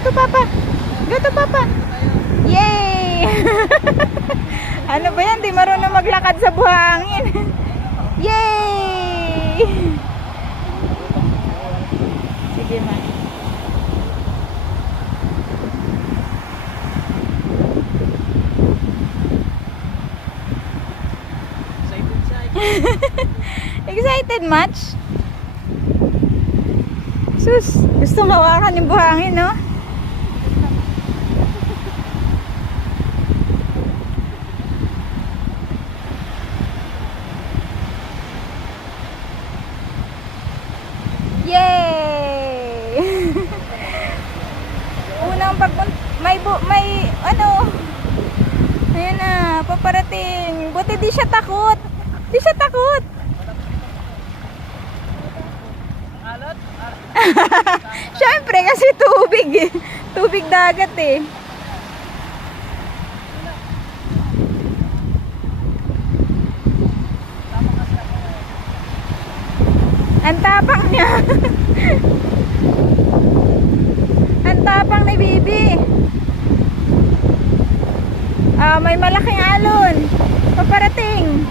to Papa. Go to Papa. Yay! Ano ba yan? Di marunong maglakad sa buhangin. Yay! Sige ma. Excited much? Sus, gusto hawakan yung buhangin, no? Yay! Unang may ano? Ayun na, paparating. Buti di siya takot. Di siya takot. Siyempre kasi tubig eh. Tubig dagat eh. Ang tapang niya. Ang tapang ni Bibi. May malaking alon. Paparating.